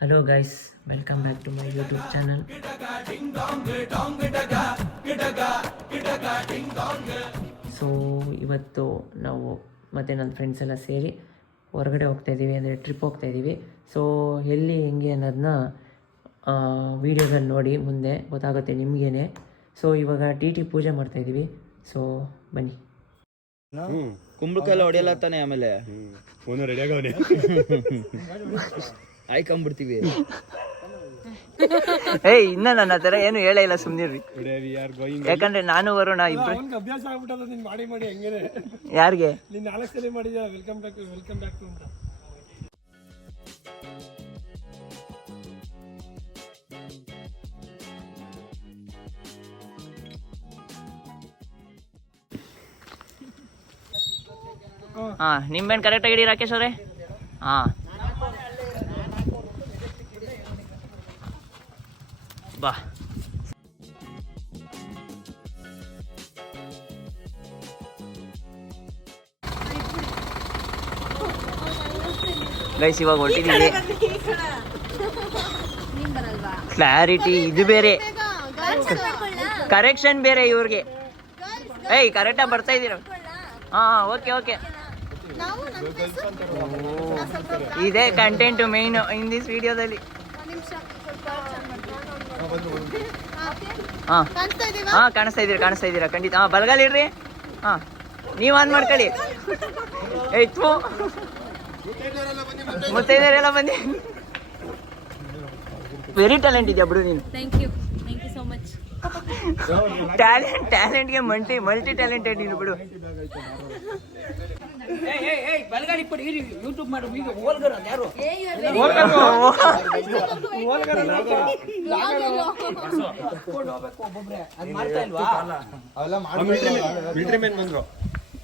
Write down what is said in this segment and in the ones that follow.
Hello guys, welcome back to my YouTube channel. So ಇವತ್ತು ನಾವು ಮತ್ತು ನನ್ನ ಫ್ರೆಂಡ್ಸ್ ಎಲ್ಲ ಸೇರಿ ಹೊರಗಡೆ ಹೋಗ್ತಾಯಿದ್ದೀವಿ, ಅಂದರೆ ಟ್ರಿಪ್ ಹೋಗ್ತಾಯಿದ್ದೀವಿ. ಸೊ ಎಲ್ಲಿ ಹೆಂಗೆ ಅನ್ನೋದನ್ನ ವೀಡಿಯೋದಲ್ಲಿ ನೋಡಿ, ಮುಂದೆ ಗೊತ್ತಾಗುತ್ತೆ ನಿಮಗೇನೆ. ಸೊ ಇವಾಗ ಟಿ ಪೂಜೆ ಮಾಡ್ತಾಯಿದ್ದೀವಿ. ಸೊ ಬನ್ನಿ. ಕುಂಬಳಕಾಯಿ ಹೊಡೆಯಲ್ಲ ತಾನೆ, ಆಮೇಲೆ ರೆಡಿ ಆಗವನೆ ಆಯ್ಕೊಂಡ್ಬಿಡ್ತೀವಿ. ಏಯ್ ಇನ್ನ ನನ್ನ ಹತ್ರ ಏನು ಹೇಳೇ ಇಲ್ಲ, ಸುಮ್ಮನಿರ್ರಿ. ಯಾಕಂದ್ರೆ ನಾನು ವರುಣ ಇಬ್ರು ಅಭ್ಯಾಸ ಆಗ್ಬಿಟ್ಟದ ನೀನ್ ಮಾಡಿ ಮಾಡಿ ಹೆಂಗೇನೆ. ಯಾರಿಗೆ ನೀನ್ 4 ಸಲ ಮಾಡಿದ್ಯಾ ವೆಲ್ಕಮ್ ಬ್ಯಾಕ್ ಅಂತ. ನಿಂಬೆಣ್ಣು ಕರೆಕ್ಟಾಗಿ ಇಡಿ ರಾಕೇಶ್ ಅವರೇ. ಬಾ. ಗೈಸ್ ಇವಾಗ ಹೊಟ್ಟಿದ್ದೀವಿ. ಕ್ಲಾರಿಟಿ ಇದು ಬೇರೆ, ಕರೆಕ್ಷನ್ ಬೇರೆ ಇವ್ರಿಗೆ. ಏಯ್ ಕರೆಕ್ಟಾಗಿ ಬರ್ತಾ ಇದ್ದೀರ? ಓಕೆ. ಇದೇ ಕಂಟೆಂಟ್ ಮೇನ್ ಇನ್ ದಿಸ್ ವಿಡಿಯೋದಲ್ಲಿ. ಕಾಣಿಸ್ತಾ ಇದ್ದೀರಾ ಖಂಡಿತ. ಬಲಗಾಲ ಇಡ್ರಿ. ನೀವು ಆನ್ ಮಾಡ್ಕೊಳ್ಳಿ. ಏಯ್ತು ಮುತ್ತೈದೆಯರೆಲ್ಲ ಬನ್ನಿ. ವೆರಿ ಟ್ಯಾಲೆಂಟ್ ಇದೆಯಾ ಬಿಡು ನೀನು. Thank you so much. ಟ್ಯಾಲೆಂಟ್ಗೆ ಮಲ್ಟಿ ಟ್ಯಾಲೆಂಟೆಡ್ ನೀನು ಬಿಡು. ಯೂಟ್ಯೂಬ್ ಮಾಡು. ಈಗ ಓಲ್ಗರ್ ಯಾರು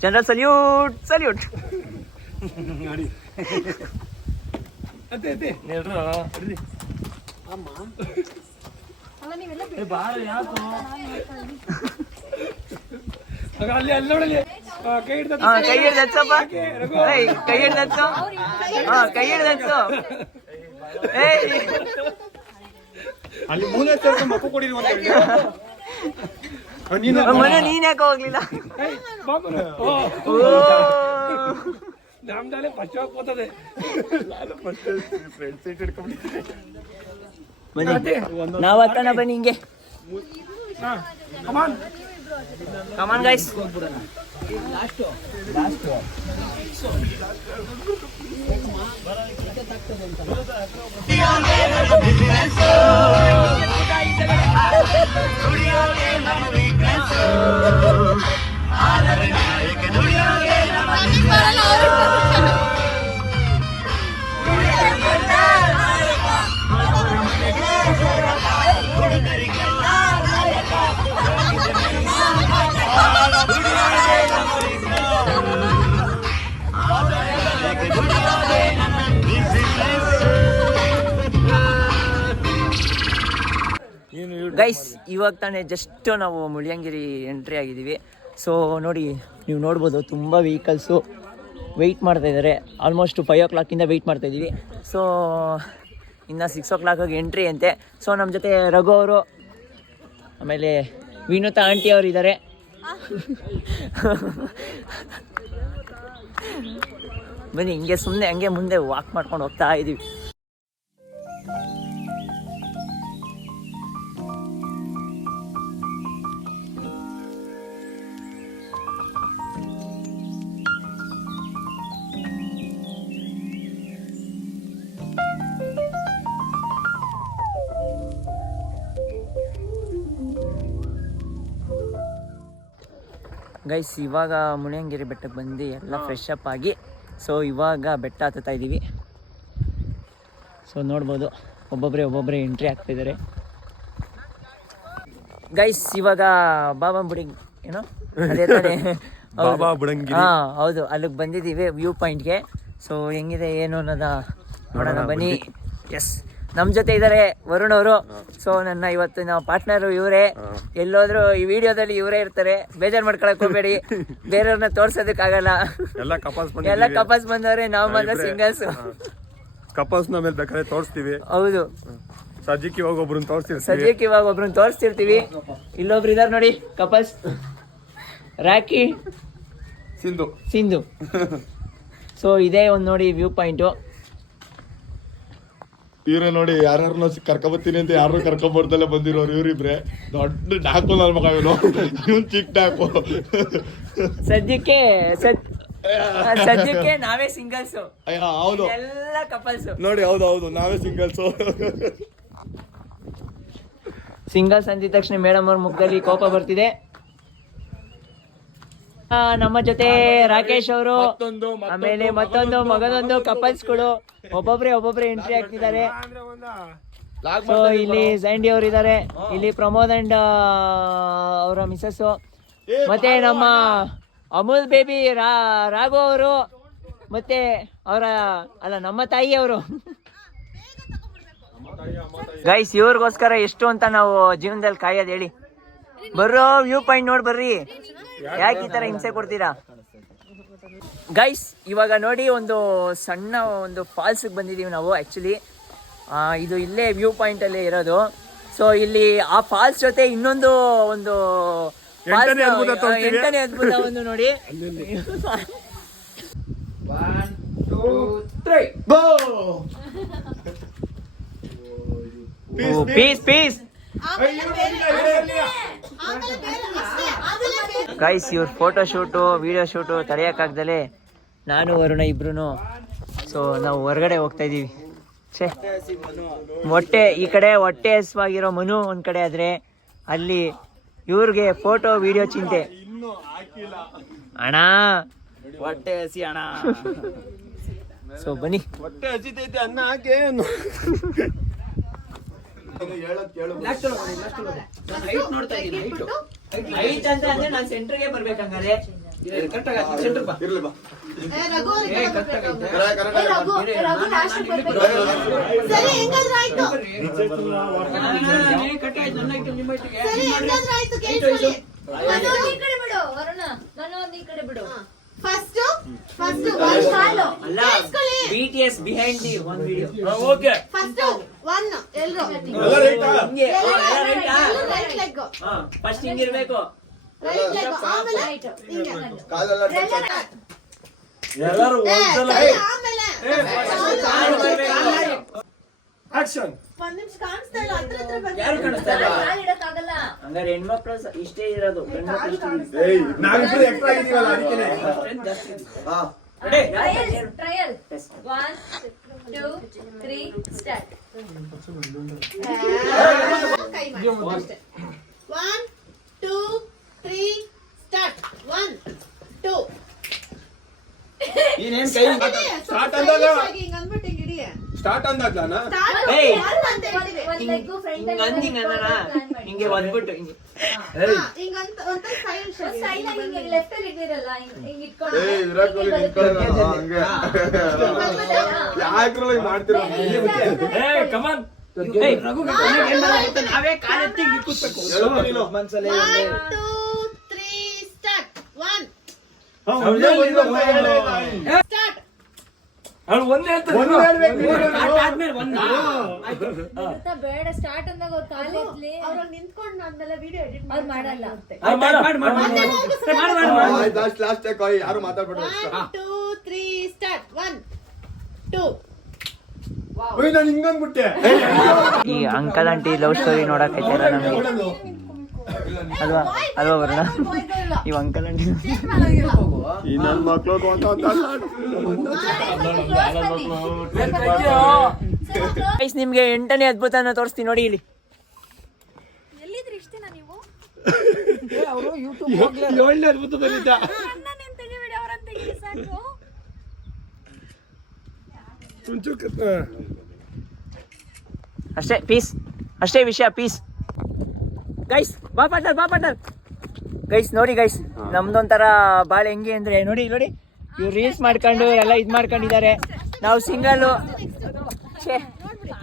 ಜನರಲ್ ಸಲ್ಯೂಟ್. ಕೈ ಹಿಡ್ದಪ್ಪ, ಕೈ ಹಿಡ್ದಚ್ಚು. ಅಲ್ಲಿ ಮೂಲೆ ಮಕ್ಕು ಕೊಡಿರಿ ಮನೆ ನೀನ್ ಯಾಕೆ ಹೋಗ್ಲಿಲ್ಲ? ನಮ್ದಾಲೆ ಪಶ್ಚಾತ್ ಹೋಗ್ತದೆ. ನಾವ್ ಹತ್ತನ ಬನ್ನಿ ಹಿಂಗೆ. ಕಮಾನ್ ಗೈಸ್. ಗೈಸ್ ಇವಾಗ ತಾನೇ ಜಸ್ಟ್ ನಾವು ಮುಳಿಯಂಗಿರಿ ಎಂಟ್ರಿ ಆಗಿದ್ದೀವಿ. ಸೊ ನೋಡಿ, ನೀವು ನೋಡ್ಬೋದು ತುಂಬ ವೆಹಿಕಲ್ಸು ವೆಯ್ಟ್ ಮಾಡ್ತಾಯಿದ್ದಾರೆ. ಆಲ್ಮೋಸ್ಟ್ 5 o'clock ವೆಯ್ಟ್ ಮಾಡ್ತಾಯಿದ್ದೀವಿ. ಸೊ ಇನ್ನು 6 o'clock ಎಂಟ್ರಿ ಅಂತೆ. ಸೊ ನಮ್ಮ ಜೊತೆ ರಘು ಅವರು, ಆಮೇಲೆ ವಿನೂತಾ ಆಂಟಿ ಅವರು ಇದ್ದಾರೆ. ಬನ್ನಿ ಹಿಂಗೆ ಸುಮ್ಮನೆ ಹಂಗೆ ಮುಂದೆ ವಾಕ್ ಮಾಡ್ಕೊಂಡು ಹೋಗ್ತಾ ಇದ್ದೀವಿ. ಗೈಸ್ ಇವಾಗ ಮುಳಿಯಂಗಿರಿ ಬೆಟ್ಟಕ್ಕೆ ಬಂದು ಎಲ್ಲ ಫ್ರೆಶ್ ಅಪ್ ಆಗಿ, ಸೊ ಇವಾಗ ಬೆಟ್ಟ ಹತ್ತುತ್ತಾ ಇದ್ದೀವಿ. ಸೊ ನೋಡ್ಬೋದು ಒಬ್ಬೊಬ್ಬರೇ ಎಂಟ್ರಿ ಆಗ್ತಾಯಿದ್ದಾರೆ. ಗೈಸ್ ಇವಾಗ ಬಾಬಾ ಬುಡಂಗಿ ಏನೋ ಅದೇ ತಾನೇ, ಹೌದು, ಅಲ್ಲಿಗೆ ಬಂದಿದ್ದೀವಿ ವ್ಯೂ ಪಾಯಿಂಟ್ಗೆ. ಸೊ ಹೆಂಗಿದೆ ಏನು ಅನ್ನೋದ ನೋಡೋಣ ಬನ್ನಿ. ಎಸ್, ನಮ್ಮ ಜೊತೆ ಇದ್ದಾರೆ ವರುಣ್ ಅವರು. ಸೊ ನನ್ನ ಇವತ್ತಿನ ಪಾರ್ಟ್ನರು ಇವರೇ. ಎಲ್ಲೋದ್ರು ಈ ವಿಡಿಯೋದಲ್ಲಿ ಇವರೇ ಇರ್ತಾರೆ, ಬೇಜಾರು ಮಾಡ್ಕೊಳಕ್ ಹೋಗ್ಬೇಡಿ. ಬೇರೆಯವ್ರನ್ನ ತೋರ್ಸೋದಕ್ಕಾಗಲ್ಲ, ಎಲ್ಲ ಕಪಲ್ಸ್ ಬಂದವ್ರೆ, ನಾವು ಮಾತ್ರ ಸಿಂಗಲ್ಸ್. ಕಪಲ್ಸ್ ನ ಮೇಲೆ ಬೇಕಾದ್ರೆ ತೋರಿಸ್ತೀವಿ. ಹೌದು, ಸದ್ಯಕ್ಕೆ ಇವಾಗ ಒಬ್ರನ್ನ ತೋರಿಸ್ತೀವಿ. ಸದ್ಯಕ್ಕೆ ಇವಾಗ ಒಬ್ರನ್ನ ತೋರಿಸ್ತಿರ್ತೀವಿ. ಇಲ್ಲೊಬ್ರು ಇದಾರೆ ನೋಡಿ ಕಪಲ್ಸ್, ರಾಕಿ ಸಿಂಧು. ಸೊ ಇದೇ ಒಂದು ನೋಡಿ ವ್ಯೂ ಪಾಯಿಂಟು. ಇವ್ರೆ ನೋಡಿ ಯಾರನ್ನ ಕರ್ಕೊಬತ್ತೀನಿ ಅಂತ ಯಾರು ಕರ್ಕೊಂಡ್ಬರ್ತಲ್ಲ ಬಂದಿರೋರು ಇವ್ರಿಬ್ರೆ. ದೊಡ್ಡ ಡಾಕು ನನ್ನ ಮಗ ಇವನು, ಇವನ್ ಚಿಕ್ಕ ಡಾಕು. ಸದ್ಯಕ್ಕೆ ನಾವೇ ಸಿಂಗಲ್ಸ್, ಹೌದು ಎಲ್ಲ ಕಪಲ್ಸ್ ನೋಡಿ. ಹೌದು ನಾವೇ ಸಿಂಗಲ್ಸು. ಸಿಂಗಲ್ಸ್ ಅಂದಿದ ತಕ್ಷಣ ಮೇಡಮ್ ಅವ್ರ ಮುಖದಲ್ಲಿ ಕೋಪ ಬರ್ತಿದೆ. ನಮ್ಮ ಜೊತೆ ರಾಕೇಶ್ ಅವರು, ಆಮೇಲೆ ಮಗದೊಂದು ಕಪಲ್ಸ್ಗಳು ಒಬ್ಬೊಬ್ರೆ ಎಂಟ್ರಿ ಆಗ್ತಿದ್ದಾರೆ. ಸೊ ಇಲ್ಲಿ ಝೈಂಡಿ ಅವರು ಇದ್ದಾರೆ, ಇಲ್ಲಿ ಪ್ರಮೋದ್ ಅಂಡ್ ಅವರ ಮಿಸಸ್, ಮತ್ತೆ ನಮ್ಮ ಅಮೂಲ್ ಬೇಬಿ ರಾಘು ಅವರು, ಮತ್ತೆ ನಮ್ಮ ತಾಯಿ ಅವರು. ಗೈಸ್ ಇವ್ರಿಗೋಸ್ಕರ ಎಷ್ಟು ಅಂತ ನಾವು ಜೀವನದಲ್ಲಿ ಕಾಯೋದು ಹೇಳಿ. ಬರ್ರೋ ವ್ಯೂ ಪಾಯಿಂಟ್ ನೋಡಿ ಬರ್ರಿ, ಯಾಕೆ ಈ ತರ ಹಿಂಸೆ ಕೊಡ್ತೀರಾ ಗೈಸ್? ಇವಾಗ ನೋಡಿ ಒಂದು ಸಣ್ಣ ಒಂದು ಫಾಲ್ಸ್ ಬಂದಿದೀವಿ ನಾವು. ಆಕ್ಚುಲಿ ಇದು ಇಲ್ಲೇ ವ್ಯೂ ಪಾಯಿಂಟ್ ಅಲ್ಲೇ ಇರೋದು. ಸೊ ಇಲ್ಲಿ ಆ ಫಾಲ್ಸ್ ಜೊತೆ ಇನ್ನೊಂದು ಒಂದು 8ನೇ ಅದ್ಭುತ ಒಂದು ನೋಡಿ. 1 2 3 ಪೀಸ್. ಗೈಸ್ ಇವ್ರ ಫೋಟೋ ಶೂಟು ವಿಡಿಯೋ ಶೂಟು ತಡೆಯೋಕ್ಕಾಗ್ದಲೆ ನಾನು ವರುಣ ಇಬ್ರು ಸೊ ನಾವು ಹೊರಗಡೆ ಹೋಗ್ತಾ ಇದೀವಿ. ಈ ಕಡೆ ಹೊಟ್ಟೆ ಹಸಿವಾಗಿರೋ ಮನು ಒಂದ್ ಕಡೆ ಆದ್ರೆ ಅಲ್ಲಿ ಇವ್ರಿಗೆ ಫೋಟೋ ವಿಡಿಯೋ ಚಿಂತೆ. ಅಣ್ಣ ಹೊಟ್ಟೆ ಹಸಿ ಅಣ್ಣ. ಸೊ ಬನ್ನಿ, ಹೊಟ್ಟೆ ಹಸಿತೈತೆ ಅನ್ನ ಹಾಕಿ. ನಾನು ಸೆಂಟರ್ಗೆ ಬರ್ಬೇಕಂಗಾರೆ BTS behind the one video. Okay. First one elro. ಹಿಂಗೆ ರೈಟ್ ಲೆಗ್. ಫಸ್ಟ್ ಹಿಂಗೆ ಇರಬೇಕು. ರೈಟ್ ಲೆಗ್ ಆಮೇಲೆ ಹಿಂಗೆ. ಕಾಲೆಲ್ಲ ಎಲ್ಲರೂ ಒಂದ್ಸಲ ಆಮೇಲೆ ಆಕ್ಷನ್. ಒಂದು ನಿಮಿಷ ಕಾಣಿಸ್ತಾ ಇಲ್ಲ, ಹತ್ರ ಬಂದು ಯಾರು ಕಾಣಿಸ್ತಾ ಇಲ್ಲ, ಕಾಲು ಇಡಕ ಆಗಲ್ಲ. ಹಂಗಾರೆ ಹೆಣ್ಮಕ್ಳು ಇಷ್ಟೇ ಇರೋದು, ಗಂಡ್ಮಕ್ಳು ಇಷ್ಟೇ. ಏಯ್ ನಾವಿಬ್ರು ಎಕ್ಸ್ಟ್ರಾ ಆಗಿದೀವಲ್ಲ ಅದಕ್ಕೆ. ಹಾ ಟ್ರಯಲ್. 1 2 3 ಸ್ಟಾರ್ಟ್. 1 2 3 ಸ್ಟಾರ್ಟ್. 1 2 ಏನೇನ್ ಕೈ ಸ್ಟಾರ್ಟ್ ಅಂದಾಗ ಹಿಂಗ ಅಂದ್ಬಿಟ್ಟು ಹಿಂಗ ಹಿಡಿಯ. ಸ್ಟಾರ್ಟ್ ಅಂದಾಗ್ಲಾನಾ? ಏಯ್ ಒಂದು ಲೆಗ್ ಫ್ರಂಟ್ ಅಲ್ಲಿ ಹಿಂಗೆ ಒದ್ಬಿಟ್ಟು ಹಿಂಗೆ ಹಿಂಗ ಅಂತ ಒಂದು ಸ್ಟೈಲ್ ಹಿಂಗೆ ಲೆಫ್ಟ್ ಅಲ್ಲಿ ಇದಿರಲ್ಲ ಹಿಂಗೆ ಇಟ್ಕೊಂಡು. ಏಯ್ ವಿರಾಟ್ ಕೊಹ್ಲಿ ನಿಂತ್ಕೊಳ್ಳೋಣ ಹಂಗೆ ಯಾಕ್ರಲ್ಲ ಮಾಡ್ತಿರೋ. ಏಯ್ ಕಮ್ ಆನ್. ಏಯ್ ರಘು ಏನ್ ಮಾಡ್ಬೇಕು, ನಾವೇ ಕಾಲ್ ಎತ್ತಿ ಕೂತ್ಬೇಕು ಮನ್ಸಲ್ಲಿ. 1 2 3 ಸ್ಟಾರ್ಟ್. 1 ಸ್ಟಾರ್ಟ್. ಅವಳು ಒಂದೇ ಹೇಳ್ತಾರೆ, ಆದ್ಮೇಲೆ ಬೇಡ ಸ್ಟಾರ್ಟ್ ಅಂದಾಗ ಅವ್ರ ಕಾಲ ಎತ್ತಲಿ. ಅವ್ರು ನಿಂತ್ಕೊಂಡು ಆದ್ಮೇಲೆ ವಿಡಿಯೋ ಎಡಿಟ್ ಅವ್ರು ಮಾಡಲ್ಲ. ಲಾಸ್ಟ್ ಯಾರು ಮಾತಾಡ್ಬಿಡ್ರಿ. 1 2 3 ಸ್ಟಾರ್ಟ್. 1 2 ನಾನು ಹಿಂಗಂದ್ಬಿಟ್ಟೆ. ಈ ಅಂಕಲ್ ಆಂಟಿ ಲವ್ ಸ್ಟೋರಿ ನೋಡಕೈತಾರ ನಮಗೆ ಅಲ್ವಾ ವರುಣ? ಇವ್ ಅಂಕಲ್ ಆಂಟಿ ಈ ನನ್ನ ಮಕ್ಳು ನಿಮ್ಗೆ 8ನೇ ಅದ್ಭುತನ ತೋರಿಸ್ತೀನಿ ನೋಡಿ. ಇಲ್ಲಿ ಅಷ್ಟೇ ಪೀಸ್, ಅಷ್ಟೇ ವಿಷಯ ಪೀಸ್. ಗೈಸ್ ಬಾ ಪಾಟರ್ ಗೈಸ್ ನೋಡಿ ಗೈಸ್, ನಮ್ದೊಂಥರ ಬಾಳೆ ಹೆಂಗೆ ಅಂದ್ರೆ ನೋಡಿ ಇವ್ರು ರೀಲ್ಸ್ ಮಾಡ್ಕೊಂಡು ಎಲ್ಲ ಇದು ಮಾಡ್ಕೊಂಡಿದ್ದಾರೆ. ನಾವು ಸಿಂಗಲ್ಲು.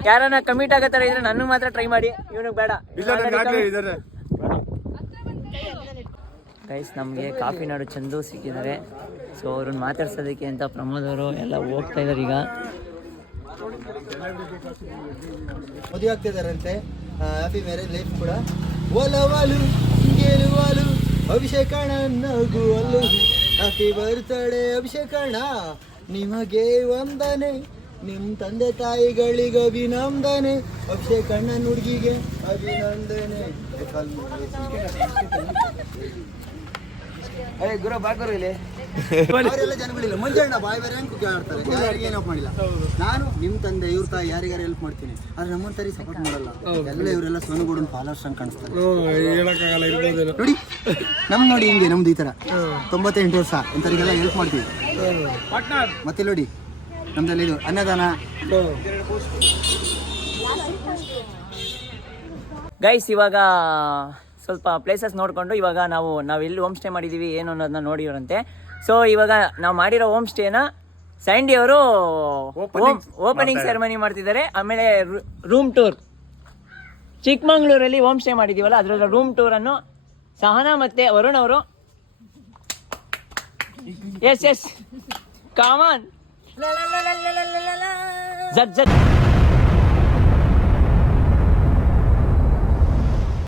ಯಾರನ್ನ ಕಮಿಟ್ ಆಗೋ ಥರ ಇದ್ರೆ ನನಗೆ ಮಾತ್ರ ಟ್ರೈ ಮಾಡಿ, ಇವನಿಗೆ ಬೇಡ. ಗೈಸ್ ನಮಗೆ ಕಾಫಿ ನಾಡು ಚಂದು ಸಿಕ್ಕಿದ್ದಾರೆ. ಸೊ ಅವ್ರನ್ನ ಮಾತಾಡ್ಸೋದಕ್ಕೆ ಅಂತ ಪ್ರಮೋದ್ ಅವರು ಎಲ್ಲ ಹೋಗ್ತಾ ಇದ್ದಾರೆ ಈಗ. ಮದುವೆ ಆಗ್ತಿದಾರಂತೆ. ಹ್ಯಾಪಿ ಮ್ಯಾರೇಜ್ ಲೈಫ್ ಕೂಡ. ಒಲವಲು ಗೆಲುವಲು ಅಭಿಷೇಕಣ ನಗುವಲು. ಹ್ಯಾಪಿ ಬರ್ತ್ಡೇ ಅಭಿಷೇಕಣ, ನಿಮಗೆ ವಂದನೆ, ನಿಮ್ಮ ತಂದೆ ತಾಯಿಗಳಿಗೆ ಅಭಿನಂದನೆ. ಅಭಿಷೇಕಣ್ಣ ಹುಡುಗಿಗೆ ಅಭಿನಂದನೆ. ಗುರು ಬಾಗುರು ಇಲ್ಲಿ ಅವರೆಲ್ಲ ಜನಗಳಿಲ್ಲ. ಮಂಜಣ್ಣ ಬಾಯ್ ಬೇರೆ ಹೆಂಗ್ ಆಡ್ತಾರೆ, ಯಾರಿಗೆ ಏನಪ್ಪ ಮಾಡಿಲ್ಲ. ನಾನು ನಿಮ್ಮ ತಂದೆ ಇವ್ರ ತಾಯಿ ಯಾರಿಗಾರು ಹೆಲ್ಪ್ ಮಾಡ್ತೀನಿ, ಆದ್ರೆ ನಮ್ಮಂತರಿ ಸಪೋರ್ಟ್ ಮಾಡಲ್ಲ. ಎಲ್ಲ ಇವರೆಲ್ಲ ಸೋನುಗೌಡನ ಫಾಲೋವರ್ಸ್ ಅಂತ ಕಾಣಿಸ್ತಾರೆ ನೋಡಿ. ನೋಡಿ ಹಿಂಗೆ ನಮ್ದು ಈ ತರ 98 ವರ್ಷ ಇಂಥವ್ರಿಗೆಲ್ಲ ಹೆಲ್ಪ್ ಮಾಡ್ತೀವಿ. ಮತ್ತೆ ನೋಡಿ ನಮ್ದಲ್ಲಿ ಇದು ಅನ್ನದಾನ. ಗೈಸ್ ಇವಾಗ ಸ್ವಲ್ಪ ಪ್ಲೇಸಸ್ ನೋಡಿಕೊಂಡು ಇವಾಗ ನಾವು ಎಲ್ಲಿ ಹೋಮ್ ಸ್ಟೇ ಮಾಡಿದ್ದೀವಿ ಏನು ಅನ್ನೋದನ್ನ ನೋಡಿವ್ರಂತೆ. ಸೊ ಇವಾಗ ನಾವು ಮಾಡಿರೋ ಹೋಮ್ ಸ್ಟೇನ ಸ್ಯಾಂಡಿ ಅವರು ಓಪನಿಂಗ್ ಸೆರೆಮನಿ ಮಾಡ್ತಿದ್ದಾರೆ. ಆಮೇಲೆ ರೂಮ್ ಟೂರ್ ಚಿಕ್ಕಮಂಗ್ಳೂರಲ್ಲಿ ಹೋಮ್ ಸ್ಟೇ ಮಾಡಿದ್ದೀವಲ್ಲ ಅದರ ರೂಮ್ ಟೂರನ್ನು ಸಹನಾ ಮತ್ತು ವರುಣ್ ಅವರು ಎಸ್ ಕಾಮನ್ ಜಡ್